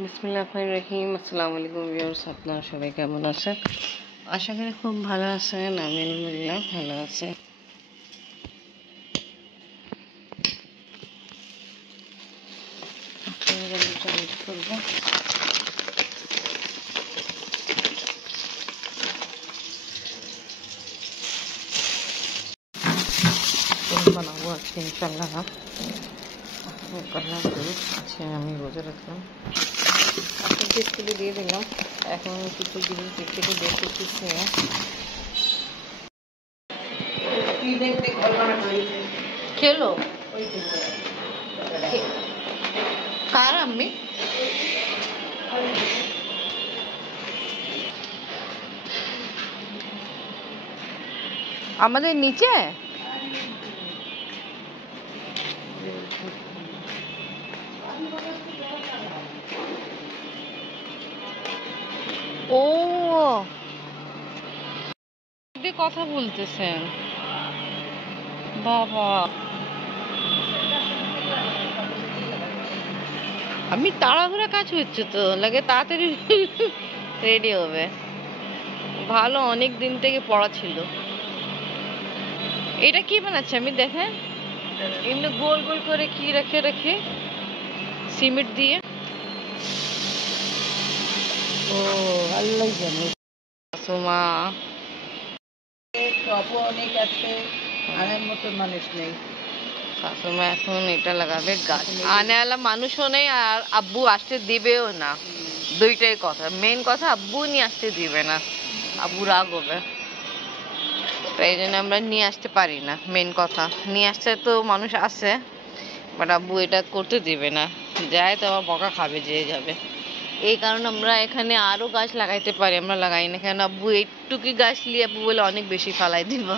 বিসমিল্লাহির রহিম। আসসালামু আলাইকুম ভিউয়ার্স, আপনারা সবাই কেমন আছেন? আশা করি খুব ভালো আছেন। আমি আলহামদুলিল্লাহ ভালো আছি। বানাবো আজকে ইনশাল্লাহ। আজকে আমি রোজা রাখলাম, স্কুলে দিয়ে দিলাম। এখন কিছু জিনিস থেকে বের করতেছে। খেলো কার আমি আমাদের নিচে ও কথা বলতেছেন বাবা। আমি তাড়াহুড়া কাজ হচ্ছে তো লাগে তাড়াতাড়ি রেডি হবে। ভালো, অনেক দিন থেকে পড়া ছিল। এটা কি বানাচ্ছে আমি দেখেন, এমনি গোল গোল করে কি রেখে রেখে সিমেন্ট দিয়ে। ও আল্লাহ জানে। সুমা অনেক আছে, আমার মতন মানুষ নেই। শাশুমা এখন এটা লাগাবে গাছ, আনেওয়ালা মানুষও নেই আর আব্বু আসতে দিবেও না। দুইটাই কথা, মেন কথা আব্বু নিয়ে আসতে দিবে না, আব্বু রাগ হবে। এই জন্য আমরা নিয়ে আসতে পারি না। মেন কথা নিয়ে আসতে তো মানুষ আছে, বাট আব্বু এটা করতে দিবে না। যায় তো আবার বকা খাবে যে যাবে। এই কারণে আমরা এখানে আরো গাছ লাগাইতে পারি, আমরা লাগাই না। কেন আব্বু এইটুকি গাছ নিয়ে আব্বু বলে অনেক বেশি ফালাই দিব।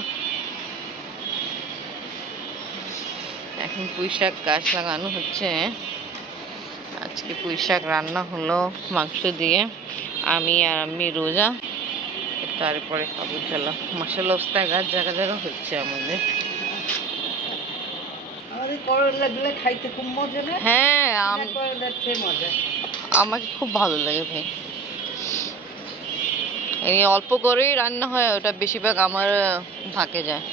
এখন পুঁইশাক গাছ লাগানো হচ্ছে। আজকে পুঁইশাক রান্না হলো মাংস দিয়ে। আমি আর আমি রোজা, তারপরে খাবো। চলো মশলা উস্তায় গাছ জায়গা জায়গা হচ্ছে আমাদের। খাইতে খুব মজা। হ্যাঁ, আমাকে খুব ভালো লাগে ভাই। এই অল্প করেই রান্না হয়, ওটা বেশিরভাগ আমার থাকে যায়।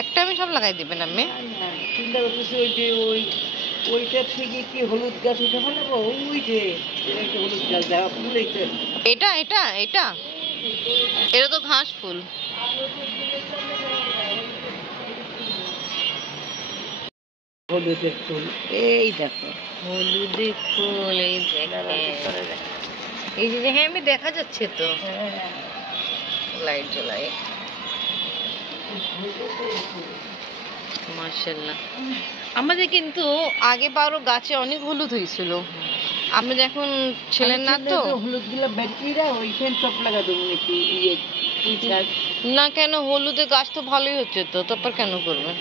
একটা আমি সব লাগাই দিবেন আপনি? চিন্তা করতেছি ওই যে ওইটা থেকে কি হলুদ গাছ উঠে ফেলাবো। ওই যে হলুদ গাছ দেওয়া ফুল, এটা এটা এটা এটা তো ঘাস ফুল। হলুদের ফুল, এই দেখো হলুদের ফুল, এই এই যে হ্যাঁ আমি দেখা যাচ্ছে তো, লাইট জ্বলাই। মাশাআল্লাহ। আমাদের কিন্তু আগে বারো গাছে অনেক হলুদ হয়েছিল। আপনি যখন ছিলেন না তো হলুদ গুলো ব্যাটারিরা ওইখানে টপ লাগা দেবো নাকি? না কেন, হলুদের গাছ তো ভালোই হচ্ছে তো, তারপর কেন করবেন?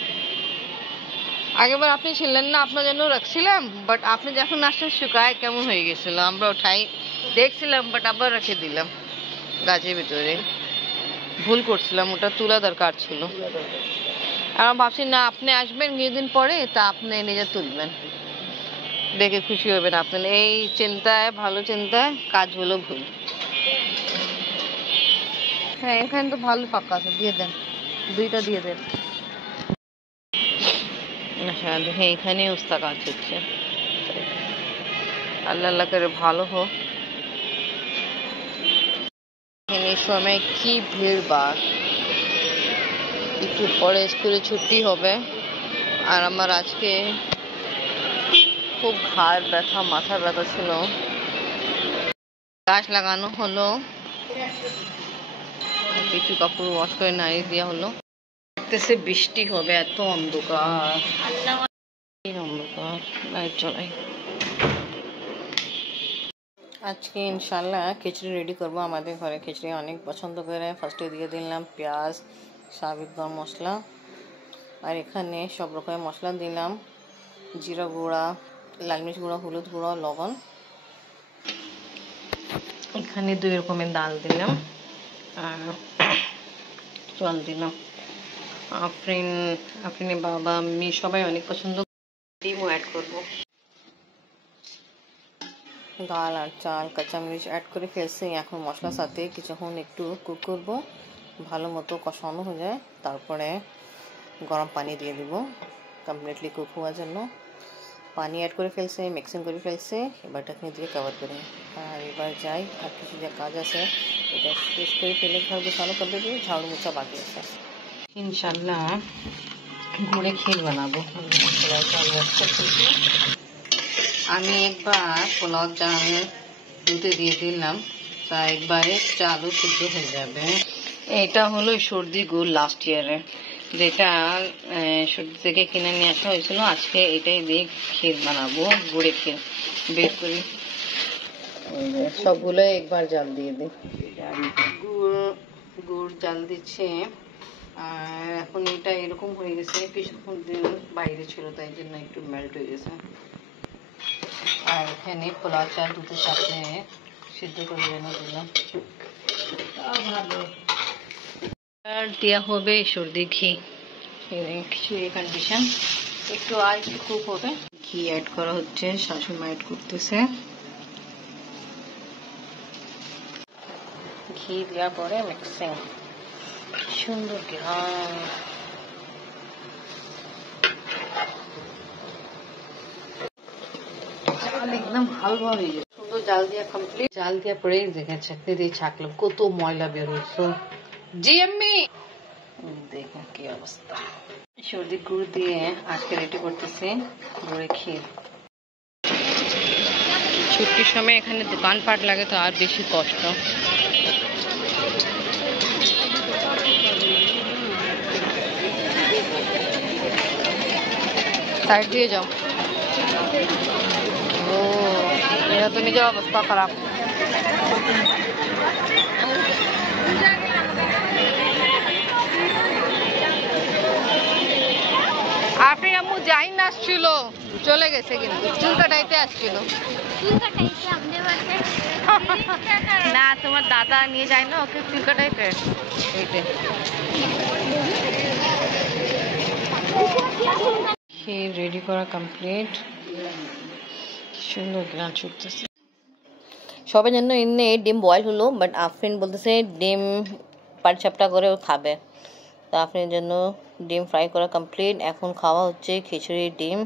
আগেবার আপনি ছিলেন না, আপনার জন্য রাখছিলাম, বাট আপনি যখন আসছেন শুকায় কেমন হয়ে গেছিল। আমরা ওঠাই দেখছিলাম, বাট আবার রেখে দিলাম গাছের ভিতরে। ভুল করছিলাম, ওটা তোলা দরকার ছিল। আর ভাবছি না আপনি আসবেন কিছুদিন পরে, তা আপনি নিজে তুলবেন, দেখে খুশি হবেন। আপনার এই চিন্তায়, ভালো চিন্তায় কাজগুলো ভুল। হ্যাঁ এখানে তো ভালো ফাঁকা আছে, দিয়ে দেন, দুইটা দিয়ে দেন। আচ্ছা দেখে এখানে উস্তা কাজ হচ্ছে। আল্লাহ আল্লাহ করে ভালো হোক। এই সময় কি ভিড় বার। একটু পরে স্কুলে ছুটি হবে। আর আমার আজকে খুব ঘাড় ব্যথা, মাথা ব্যথা ছিল। গাছ লাগানো হলো, কিছু কাপড় ওয়াশ করে নাড়িয়ে দেওয়া হলো। দেখতেছে বৃষ্টি হবে, এত অন্ধকার অন্ধকার। লাইট জ্বলাই। আজকে ইনশাল্লাহ খিচুড়ি রেডি করব। আমাদের ঘরে খিচুড়ি অনেক পছন্দ করে। ফার্স্টে দিয়ে দিলাম পেঁয়াজ, সাবিত গরম মশলা, আর এখানে সব রকমের মশলা দিলাম। জিরা গুঁড়া, লাল মির্চ গুঁড়া, হলুদ গুঁড়া, লবণ। এখানে 2 রকমের ডাল দিলাম আর জল দিলাম। আফরিন, বাবা, আমি সবাই অনেক পছন্দ। অ্যাড করব। ডাল আর চাল কাঁচামরিচ অ্যাড করে ফেলছি। এখন মশলার সাথে কিছুক্ষণ একটু কুক করব, ভালো মতো কষানো হয়ে যায়, তারপরে গরম পানি দিয়ে দিব কমপ্লিটলি কুক হওয়ার জন্য। পানি অ্যাড করে ফেলছে, মিক্সিং করে ফেলছে, এবার ঢাকনি দিয়ে কভার করে। আর এবার যাই, আর কিছু যে কাজ আছে এটা শেষ করে ফেলে ঘর গোছানো কমপ্লিট, ঝাড়ু মোছা বাকি আছে। ইনশাল্লাহ গুড়ে ক্ষীর বানাবো। আমি একবার পোলাও চাল দুধে দিয়ে দিলাম, তা একবারে চালও সিদ্ধ হয়ে যাবে। এটা হলো সর্দি গুড় লাস্ট ইয়ারে, যেটা সর্দি থেকে কিনে নিয়ে আসা হয়েছিল। আজকে এটাই দিয়ে ক্ষীর বানাবো, গুড়ে ক্ষীর বের করি। সবগুলো একবার জাল দিয়ে দিই। গুড় জাল দিচ্ছে। আর এখন এটা এরকম হয়ে গেছে, কিছুক্ষণ দিন বাইরে ছিল তাই জন্য একটু মেল্ট হয়ে গেছে। আর এখানে পোলাও চাল দুধের সাথে সিদ্ধ করে এনে দিলাম। আর দেওয়া হবে সর্দি ঘি, কিছু এই কন্ডিশন একটু আর কুক হবে। ঘি অ্যাড করা হচ্ছে, শাশুড়ি অ্যাড করতেছে। ঘি দেওয়ার পরে মিক্সিং, সুন্দর ঘ্রাণ। একদম হালকা হয়ে যায়, সুন্দর জাল দিয়া কমপ্লিট। জাল দিয়া পরে দেখেন চাটনি দিয়ে ছাকলাম, কত ময়লা বের হচ্ছে। জি আম্মি, দেখেন কি অবস্থা। সর্দি গুড় দিয়ে আজকে রেডি করতেছি গুড়ে ক্ষীর। ছুটির সময় এখানে দোকানপাট লাগে তো আর বেশি কষ্ট। সাইড দিয়ে যাও। ও এটা তো নিজের অবস্থা খারাপ। আপনি আম্মু যাইন আসছিল, চলে গেছে, কিন্তু চুল কাটাইতে আসছিল। না তোমার দাদা নিয়ে যায় না ওকে চুল কাটাইতে, ক্ষীর রেডি করা কমপ্লিট। সুন্দর গ্রান ছুটতেছে। সবাই জন্য এমনি ডিম বয়েল হলো, বাট আফরিন বলতেছে ডিম পাটচাপটা করে খাবে, তো আফরিনের জন্য ডিম ফ্রাই করা কমপ্লিট। এখন খাওয়া হচ্ছে খিচুড়ি ডিম।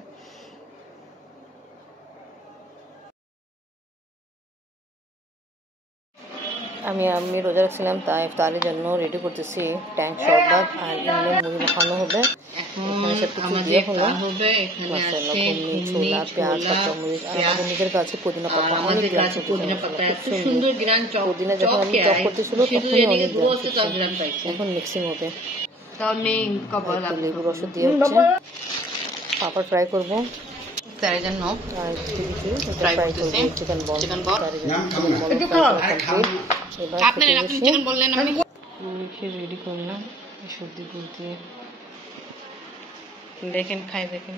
আমি রোজা রাখছিলাম, তাই ইফতারের জন্য রেডি করতেছি ট্যাঙ্ক শরবত আর ইমলি মুড়ি মাখানো হবে। এখানে সব কিছু দিয়ে হলো মশলা, ঘুগনি, ছোলা, পেঁয়াজ, কাঁচামরিচ, আর আমাদের নিজের কাছে পুদিনা পাতা অনেক গ্রাম খুব সুন্দর। পুদিনা যখন আমি চপ করতেছিল তখনই অনেক গ্রাম। এখন মিক্সিং হবে, লেবুর রস দিয়ে হচ্ছে। পাপড় ফ্রাই করবো তার জন্য, আর ফ্রাই করবো চিকেন বল। রেডি করলাম সর্দি গুড় দিয়ে, দেখেন খাই দেখেন।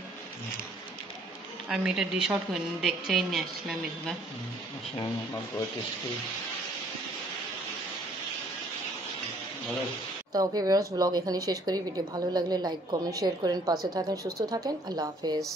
আমি এটা ডিশ আউট করিনি, দেখতেই নিয়ে আসলাম একবার। তো ওকে ভিউয়ার্স, ব্লগ এখানেই শেষ করি। ভিডিও ভালো লাগলে লাইক কমেন্ট শেয়ার করেন, পাশে থাকেন, সুস্থ থাকেন। আল্লাহ হাফেজ।